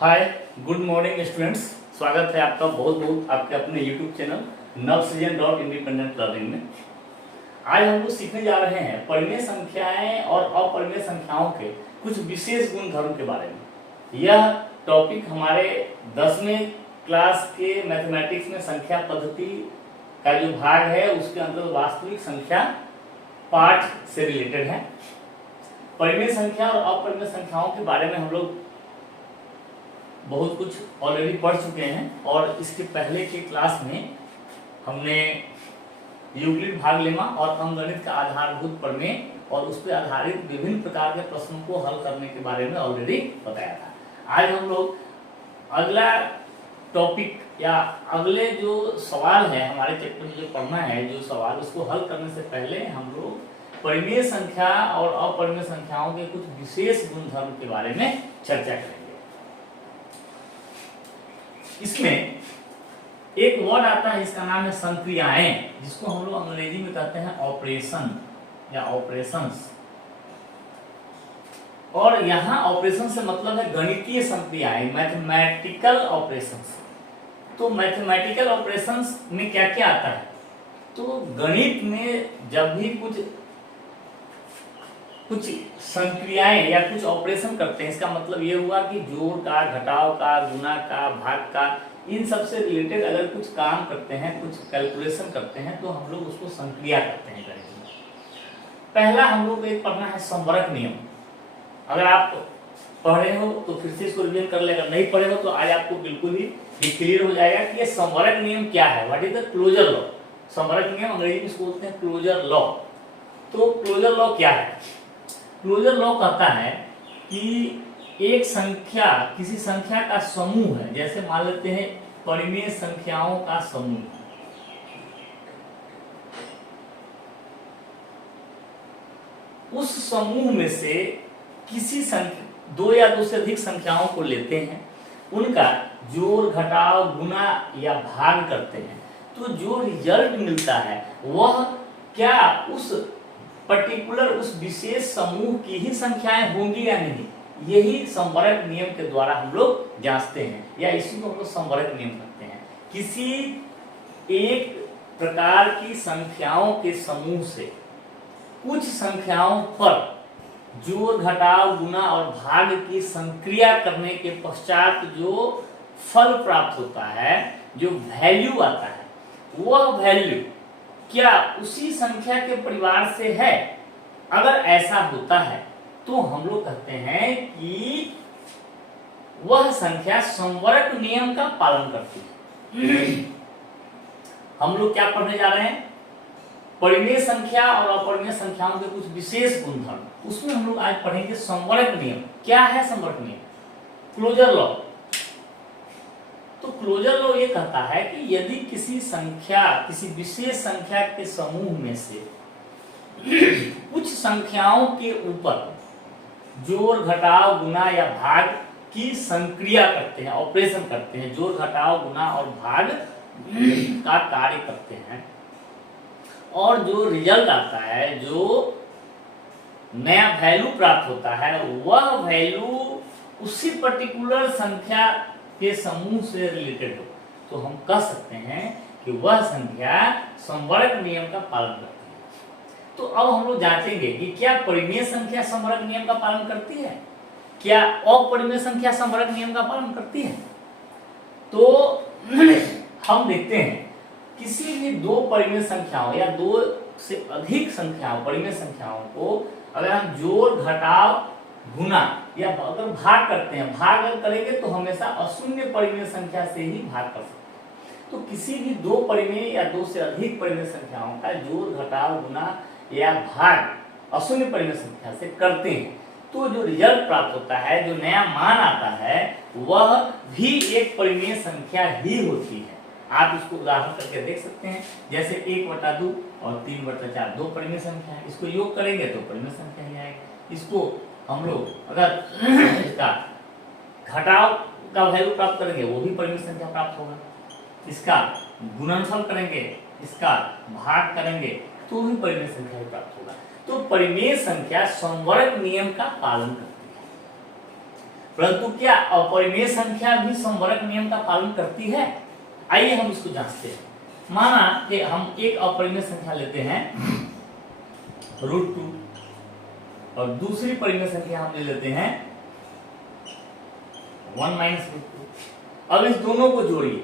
हाय, good morning students. स्वागत है आपका बहुत बहुत आपके अपने YouTube channel Navsrijan dot independent learning में। आज हम लोग सीखने जा रहे हैं परिमेय संख्याएं और अपरिमेय संख्याओं के कुछ विशेष गुण धर्म के बारे में। यह टॉपिक हमारे 10वें क्लास के मैथमेटिक्स में संख्या पद्धति का जो भाग है उसके अंतर्गत वास्तविक संख्या पाठ से रिलेटेड है। परिमेय संख्या और अपरिमेय संख्याओं के बारे में हम लोग बहुत कुछ ऑलरेडी पढ़ चुके हैं और इसके पहले के क्लास में हमने यूक्लिड भाग लेमा और अंकगणित का आधारभूत प्रमेय और उस पर आधारित विभिन्न प्रकार के प्रश्नों को हल करने के बारे में ऑलरेडी बताया था। आज हम लोग अगला टॉपिक या अगले जो सवाल है हमारे चैप्टर में जो पढ़ना है जो सवाल उसको हल करने से पहले हम लोग परिमेय संख्या और अपरिमेय संख्याओं के कुछ विशेष गुणधर्म के बारे में चर्चा करेंगे। इसमें एक वर्ड आता है, इसका नाम है संक्रियाएं, जिसको हम लोग अंग्रेजी में कहते हैं ऑपरेशन या ऑपरेशंस। और यहाँ ऑपरेशन से मतलब है गणितीय संक्रियाएं, मैथमेटिकल ऑपरेशंस। तो मैथमेटिकल ऑपरेशंस में क्या क्या आता है? तो गणित में जब भी कुछ संक्रियाएं या कुछ ऑपरेशन करते हैं, इसका मतलब ये हुआ कि जोड़ का, घटाव का, गुना का, भाग का, इन सब से रिलेटेड अगर कुछ काम करते हैं, कुछ कैलकुलेशन करते हैं तो हम लोग उसको संक्रिया करते हैं गणित में। पहला हम लोग एक पढ़ना है संवरक नियम। अगर आप पढ़े हो तो फिर से इसको रिवीजन कर लेगा, नहीं पढ़े हो तो आज आपको बिल्कुल ही क्लियर हो जाएगा कि ये संवरक नियम क्या है। What is the closure law? संवरक नियम अंग्रेजी में इसको बोलते हैं क्लोजर लॉ। तो क्लोजर लॉ क्या है? क्लोजर लॉ कहता है कि एक संख्या किसी संख्या का समूह है, जैसे मान लेते हैं परिमेय संख्याओं का समूह। उस समूह में से किसी संख्या, दो या दो से अधिक संख्याओं को लेते हैं, उनका जोड़, घटाव, गुना या भाग करते हैं, तो जो रिजल्ट मिलता है वह क्या उस पर्टिकुलर उस विशेष समूह की ही संख्याएं होंगी या नहीं, यही संवरक नियम के द्वारा हम लोग जांचते हैं, या इसी को हम लोग संवरक नियम कहते हैं। किसी एक प्रकार की संख्याओं के समूह से कुछ संख्याओं पर जोड़, घटाव, गुना और भाग की संक्रिया करने के पश्चात जो फल प्राप्त होता है, जो वैल्यू आता है, वह वैल्यू क्या उसी संख्या के परिवार से है? अगर ऐसा होता है तो हम लोग कहते हैं कि वह संख्या संवरक नियम का पालन करती है। हम लोग क्या पढ़ने जा रहे हैं? परिमेय संख्या और अपरिमेय संख्याओं के कुछ विशेष गुणधर्म। उसमें हम लोग आज पढ़ेंगे संवरक नियम। क्या है संवरक नियम? Closure law. तो क्लोजर लॉ ये कहता है कि यदि किसी संख्या, किसी विशेष संख्या के समूह में से कुछ संख्याओं के ऊपर जोड़, घटाव, गुना या भाग की संक्रिया करते हैं, ऑपरेशन करते हैं, जोड़, घटाव, गुना और भाग का कार्य करते हैं, और जो रिजल्ट आता है, जो नया वैल्यू प्राप्त होता है, वह वैल्यू उसी पर्टिकुलर संख्या के समूह से रिलेटेड हो, तो हम कह सकते हैं कि वह संख्या संवरक नियम का पालन करती है। तो अब हम लोग जांचेंगे कि क्या परिमेय संख्या संवरक नियम का पालन करती है, क्या अपरिमेय संख्या संवरक नियम का पालन करती है। तो हम देखते हैं किसी भी दो परिमेय संख्याओं या दो से अधिक संख्याओं, परिमेय संख्याओं को अगर हम जोड़, घटाव, गुना या अगर भाग करते हैं, भाग अगर करेंगे तो हमेशा अशून्य परिमेय संख्या से ही भाग कर सकते हैं। तो किसी भी दो परिमेय या दो से अधिक परिमेय संख्याओं का जोड़, घटाव, गुना या भाग अशून्य परिमेय संख्या से करते हैं, तो जो रिजल्ट प्राप्त होता है, जो नया मान आता है, वह भी एक परिमेय संख्या ही होती है। आप इसको उदाहरण करके देख सकते हैं, जैसे 1/2 और 3/4 दो परिमेय संख्या है, इसको योग करेंगे तो परिमेय संख्या ही आएगी। इसको हम लोग अगर इसका घटाव का वैल्यू प्राप्त करेंगे वो भी परिमेय संख्या प्राप्त होगा, इसका गुणनफल करेंगे, इसका भाग करेंगे तो भी परिमेय संख्या प्राप्त होगा। तो परिमेय संख्या संवरक नियम का पालन करती है। परंतु क्या अपरिमेय संख्या भी समवर्ग नियम का पालन करती है? आइए हम इसको जांचते हैं। माना कि हम एक अपरिमेय संख्या लेते हैं √2 और दूसरी परिमेय संख्या हम ले लेते हैं 1 - √2। अब इस दोनों को जोड़िए,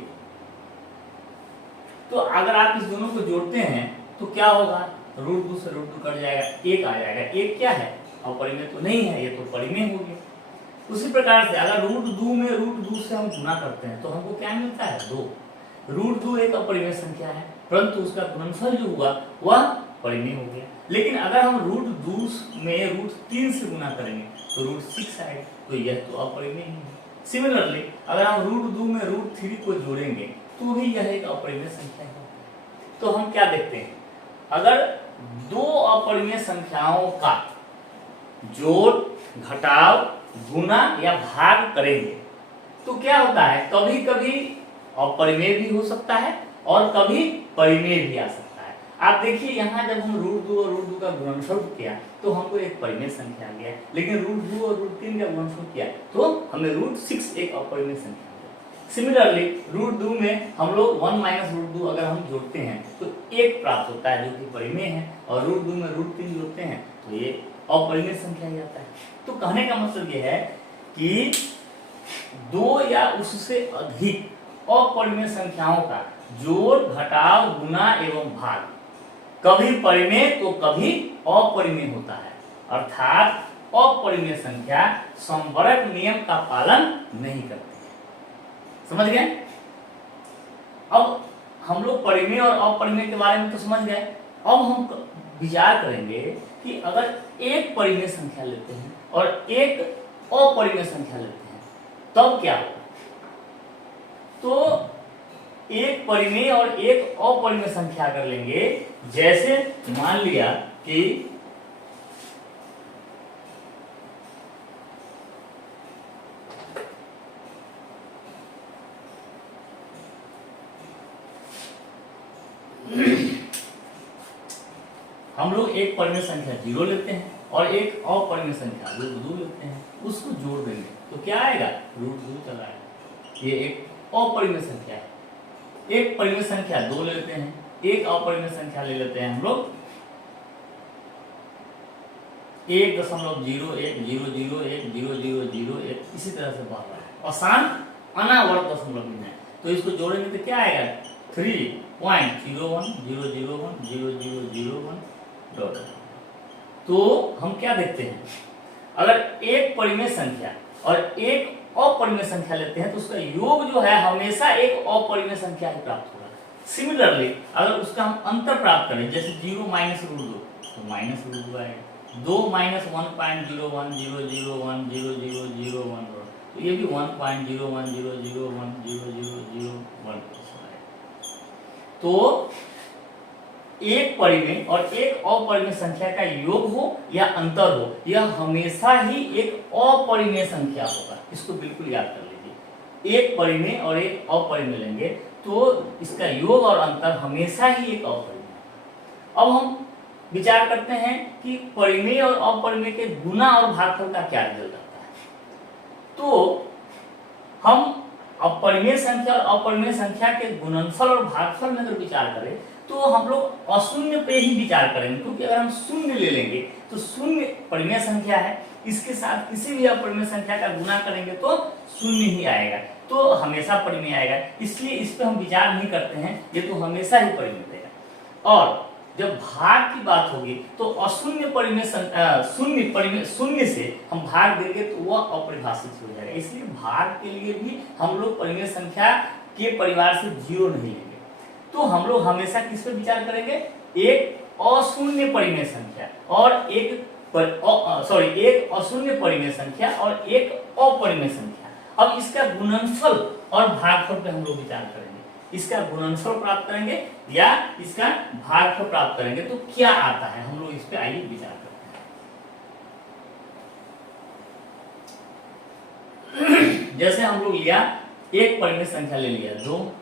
तो अगर आप इस दोनों को जोड़ते हैं तो क्या होगा? √2 से √2 कट जाएगा, 1 आ जाएगा। 1 क्या है? अपरिमेय तो नहीं है, ये तो परिमेय हो गया। उसी प्रकार से अगर √2 में √2 से हम गुना करते हैं तो हमको क्या मिलता है? 2। √2 एक अपरिमेय संख्या है, परंतु उसका गुणनफल जो हुआ वह परिमेय हो गया। लेकिन अगर हम √2 में √3 से गुना करेंगे तो √6 आएगा, तो यह तो अपरिमेय ही है। सिमिलरली अगर हम √2 में √3 को जोड़ेंगे तो भी यह एक अपरिमेय संख्या है। तो हम क्या देखते हैं, अगर दो अपरिमेय संख्याओं का जोड़, घटाव, गुना या भाग करेंगे तो क्या होता है? कभी कभी अपरिमेय भी हो सकता है और कभी परिमेय भी आ सकता है। आप देखिए यहाँ जब हम √2 और √2 का गुणनफल किया तो हमको एक परिमेय संख्या आ गया, लेकिन √2 और √3 का गुणनफल किया तो हमें √6 एक अपरिमेय संख्या। सिमिलरली √2 में हम लोग 1 - √2 अगर हम जोड़ते हैं तो 1 प्राप्त होता है जो कि परिमेय है, और √2 में √3 जोड़ते हैं तो ये अपरिमेय संख्या ही आता है। तो कहने का मतलब ये है कि दो या उससे अधिक अपरिमेय संख्याओं का जोड़, घटाव, गुना एवं भाग कभी परिमेय तो कभी अपरिमेय होता है, अर्थात अपरिमेय संख्या समवर्ग नियम का पालन नहीं करती। समझ गए? अब हम लोग परिमेय और अपरिमेय के बारे में तो समझ गए। अब हम विचार करेंगे कि अगर एक परिमेय संख्या लेते हैं और एक अपरिमेय संख्या लेते हैं तब क्या होगा? तो एक परिमेय और एक अपरिमेय संख्या कर लेंगे, जैसे मान लिया कि हम लोग एक परिमेय संख्या 0 लेते हैं और एक अपरिमेय संख्या √2 लेते हैं, उसको जोड़ देंगे तो क्या आएगा? √2 चला आएगा। ये एक अपरिमेय संख्या है। एक परिमेय संख्या 2 लेते हैं, एक अपरिमेय संख्या ले लेते हैं हम लोग 1.010010001, इसी तरह से बढ़ रहा है, आसान अनावर्त दशमलव भिन्न है। तो इसको जोड़ेंगे तो क्या आएगा? 3.010100001 डॉट। तो हम क्या देखते हैं, अगर एक परिमेय संख्या और एक अपरिमेय संख्या लेते हैं तो उसका योग जो है हमेशा एक अपरिमेय संख्या ही प्राप्त होगा। सिमिलरली अगर उसका हम अंतर प्राप्त करें, जैसे 0 - √2 तो -√2 आएगा, 2 - 1.0100100001, तो ये भी 1.0100100001। तो एक परिमेय और एक अपरिमेय संख्या का योग हो या अंतर हो, यह हमेशा ही एक अपरिमेय संख्या होगा। इसको बिल्कुल याद कर लीजिए। एक परिमेय और एक अपरिमेय लेंगे तो इसका योग और अंतर हमेशा ही एक अपरिमेय होगा। अब हम विचार करते हैं कि परिमेय और अपरिमेय के गुना और भागफल का क्या रिजल्ट आता है। तो हम अपरिमेय संख्या और अपरिमेय संख्या के गुणनफल और भागफल में अगर विचार करें तो हम लोग अशून्य पे ही विचार करेंगे, क्योंकि अगर हम शून्य ले लेंगे तो शून्य परिमेय संख्या है, इसके साथ किसी भी अपरिमेय संख्या का गुना करेंगे तो शून्य ही आएगा, तो हमेशा परिमेय आएगा। इसलिए इस पे हम विचार नहीं करते हैं, ये तो हमेशा ही परिमेय देगा। और जब भाग की बात होगी तो अशून्य परिमेय शून्य से हम भाग देंगे तो वह अपरिभाषित हो जाएगा। इसलिए भाग के लिए भी हम लोग परिमेय संख्या के परिवार से 0 नहीं लेंगे। तो हम लोग हमेशा किस पे विचार करेंगे? एक अशून्य परिमेय संख्या और एक अशून्य परिमेय संख्या और एक अपरिमेय संख्या। अब इसका गुणनफल और भागफल पे हम लोग विचार करेंगे। इसका गुणनफल प्राप्त करेंगे या इसका भागफल प्राप्त करेंगे तो क्या आता है, हम लोग इस पे आइए विचार करते हैं। जैसे हम लोग लिया एक परिमेय संख्या ले लिया 2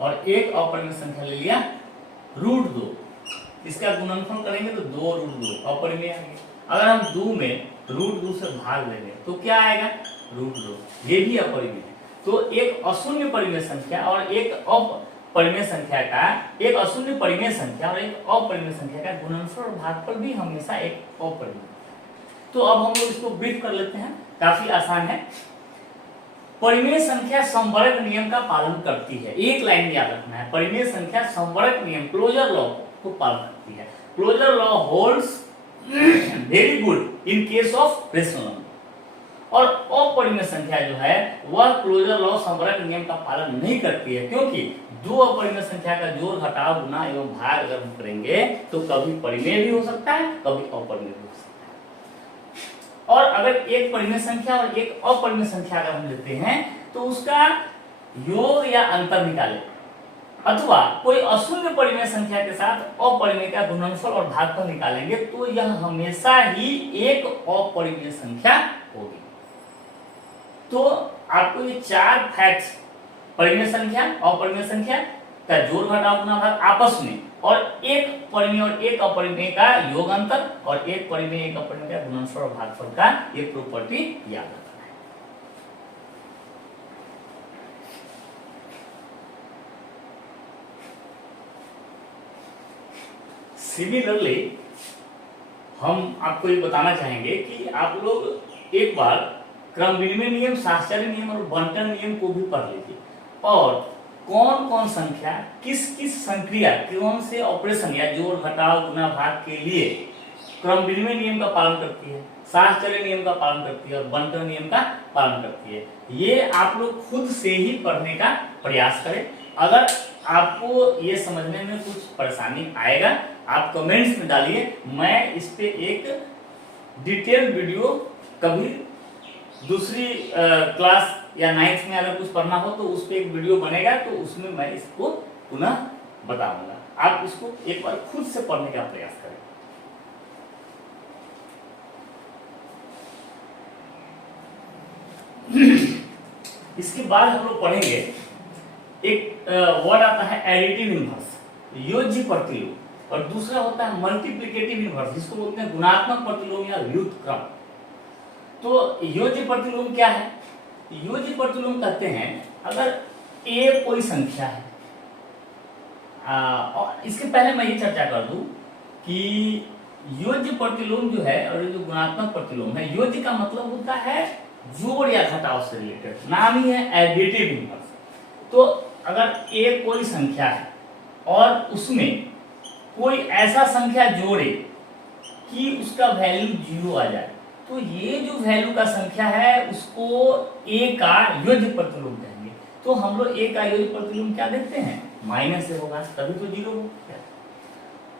और एक अपरिमेय संख्या ले लिया √2, इसका गुणनफल करेंगे तो 2 √2 अपरिमेय आ गया। अगर हम 2 में √2 से भाग लेंगे तो क्या आएगा, √2। ये भी अपरिमेय है। तो एक अशून्य परिमेय संख्या और एक अपरिमेय संख्या का, एक अशून्य परिमेय संख्या और एक अपरिमेय संख्या का गुणनफल और भागफल भी हमेशा एक अपरिमेय। तो अब हम लोग इसको ब्रीफ कर लेते हैं, काफी आसान है। परिमेय संख्या समवर्ग नियम का पालन करती है, एक लाइन याद रखना है, परिमेय संख्या समवर्ग नियम क्लोजर लॉ को पालन करती है। Closure law holds very good in case of rational number. और अपरिमेय संख्या जो है वह क्लोजर लॉ समवर्ग नियम का पालन नहीं करती है, क्योंकि दो अपरिमेय संख्या का जोड़ घटाव गुना एवं भाग अगर हम करेंगे तो कभी परिमेय भी हो सकता है, कभी अपरिमेय भी हो सकता है। और अगर एक परिमेय संख्या और एक अपरिमेय संख्या अगर हम लेते हैं तो उसका योग या अंतर निकालें, अथवा कोई अशून्य परिमेय संख्या के साथ अपरिमेय का गुणनफल और भागफल निकालेंगे तो यह हमेशा ही एक अपरिमेय संख्या होगी। तो आपको ये 4 फैक्ट्स, परिमेय संख्या, अपरिमेय संख्या का जोड़ घटाव गुना भाग आपस में, और एक परिमेय और एक अपरिमेय का योग अंतर, और एक परिमेय एक अपरिमेय का गुणनफल और भागफल का ये प्रॉपर्टी याद रखना है। सिमिलरली हम आपको ये बताना चाहेंगे कि आप लोग एक बार क्रम विनिमय नियम, साहचर्य नियम और बंटन नियम को भी पढ़ लीजिए, और कौन कौन संख्या किस किस संक्रिया, कौन से ऑपरेशन या जोड़ घटाव गुना भाग के लिए क्रम विनिमय नियम का पालन करती है, साहचर्य नियम का पालन करती है और बंटन नियम का पालन करती है। ये आप लोग खुद से ही पढ़ने का प्रयास करें। अगर आपको ये समझने में कुछ परेशानी आएगा आप कमेंट्स में डालिए, मैं इस पे एक डिटेल वीडियो कभी दूसरी क्लास या 9th में अगर कुछ पढ़ना हो तो उस पे एक वीडियो बनेगा, तो उसमें मैं इसको पुनः बताऊंगा। आप इसको एक बार खुद से पढ़ने का प्रयास करें। इसके बाद हम लोग पढ़ेंगे एक वर्ड आता है एडिटिव इनवर्स, योज्य प्रतिलोम, और दूसरा होता है मल्टीप्लिकेटिव इनवर्स, जिसको बोलते हैं गुणात्मक प्रतिलोम या व्युत्क्रम। तो योज्य प्रतिलोम क्या है? योज्य प्रतिलोम कहते हैं अगर a कोई संख्या है, और इसके पहले मैं ये चर्चा कर दूं कि योज्य प्रतिलोम जो है और जो गुणात्मक प्रतिलोम है, योज्य का मतलब होता है जोड़ या घटाव से रिलेटेड, नाम ही है एडिटिव इनवर्स। तो अगर a कोई संख्या है और उसमें कोई ऐसा संख्या जोड़े कि उसका वैल्यू 0 आ जाए, तो ये जो वैल्यू का संख्या है उसको a का योज्य प्रतिलोम कहेंगे। तो हम लोग a का योज्य प्रतिलोम क्या देखते हैं? माइनस से होगा, तभी तो 0 होगा।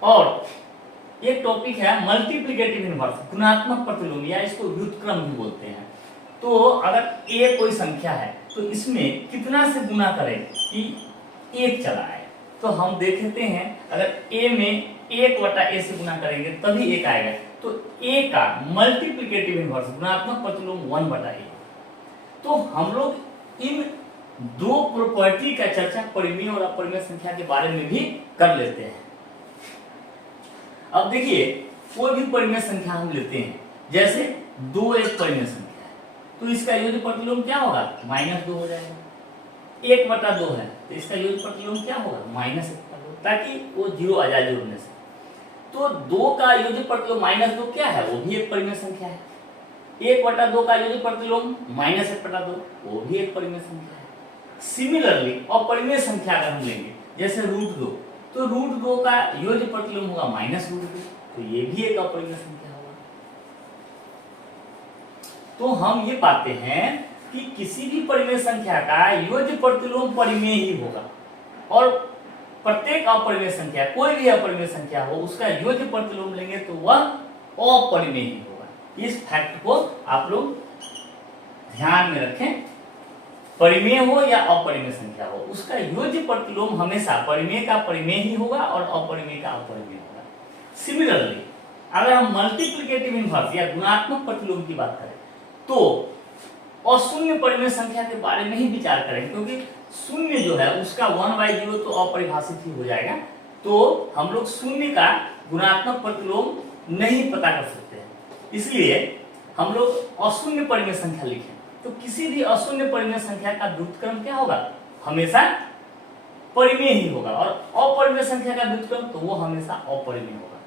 और एक टॉपिक है मल्टीप्लिकेटिव इनवर्स, गुणात्मक प्रतिलोम, या इसको व्युत्क्रम भी बोलते हैं। तो अगर a कोई संख्या है तो इसमें कितना से गुना करें कि 1 चला आए, तो हम देखते हैं अगर a में 1/a से गुना करेंगे तभी 1 आएगा। तो a का मल्टीप्लिकेटिव इनवर्स गुणात्मक प्रतिलोम 1/a। तो हम लोग इन दो प्रॉपर्टी का चर्चा परिमेय और अपरिमेय संख्या के बारे में भी कर लेते हैं। अब देखिए, कोई भी परिमेय संख्या हम लेते हैं, जैसे 2 एक परिमेय संख्या है, तो इसका योज्य प्रतिलोम क्या होगा? -2 हो जाएगा। 1/2 है तो इसका योज्य प्रतिलोम क्या होगा? -1/2, ताकि वो 0 आ जाए जोड़ने से। तो 2 का योज्य प्रतिलोम -2 क्या है? वो भी एक परिमेय संख्या है। 1/2 का योज्य प्रतिलोम -1/2, वो भी एक परिमेय संख्या है। सिमिलरली अपरिमेय संख्या अगर हम लेंगे जैसे √2, तो √2 का योज्य प्रतिलोम होगा -√2, तो ये भी एक अपरिमेय संख्या होगा। तो हम ये पाते हैं कि किसी भी परिमेय संख्या का योज्य प्रतिलोम परिमेय ही होगा, और प्रत्येक अपरिमेय संख्या, कोई भी अपरिमेय संख्या हो, उसका योज्य प्रतिलोम लेंगे तो वह अपरिमेय ही होगा। इस फैक्ट को आप लोग ध्यान में रखें। परिमेय हो या अपरिमेय संख्या हो, उसका योज्य प्रतिलोम हमेशा परिमेय का परिमेय ही होगा और अपरिमेय का अपरिमेय होगा। सिमिलरली अगर हम मल्टीप्लिकेटिव इनवर्स या गुणात्मक प्रतिलोम की बात करें तो अशून्य परिमेय संख्या के बारे में ही विचार करें, क्योंकि शून्य जो है उसका 1/0 तो अपरिभाषित ही हो जाएगा। तो हम लोग शून्य का गुणात्मक प्रतिलोम नहीं पता कर सकते हैं। इसलिए हम लोग अशून्य परिमेय संख्या लिखें तो किसी भी अशून्य परिमेय संख्या का व्युत्क्रम क्या होगा, हमेशा परिमेय ही होगा, और अपरिमेय संख्या का व्युत्क्रम तो वो हमेशा अपरिमेय होगा।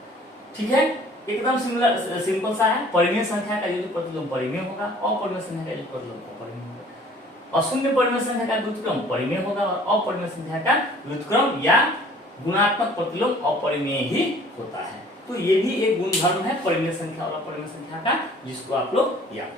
ठीक है, एकदम सिंपल सा है। परिमेय संख्या का युग्म प्रतिलोम परिमेय होगा, अपरिमेय संख्या का युग्म प्रतिलोम अपरिमेय होगा। अशून्य परिमेय संख्या का व्युत्क्रम परिमेय होगा और अपरिमेय संख्या का व्युत्क्रम या गुणात्मक प्रतिलोम अपरिमेय ही होता है। तो ये भी एक गुणधर्म है परिमेय संख्या और अपरिमेय संख्या का, जिसको आप लोग याद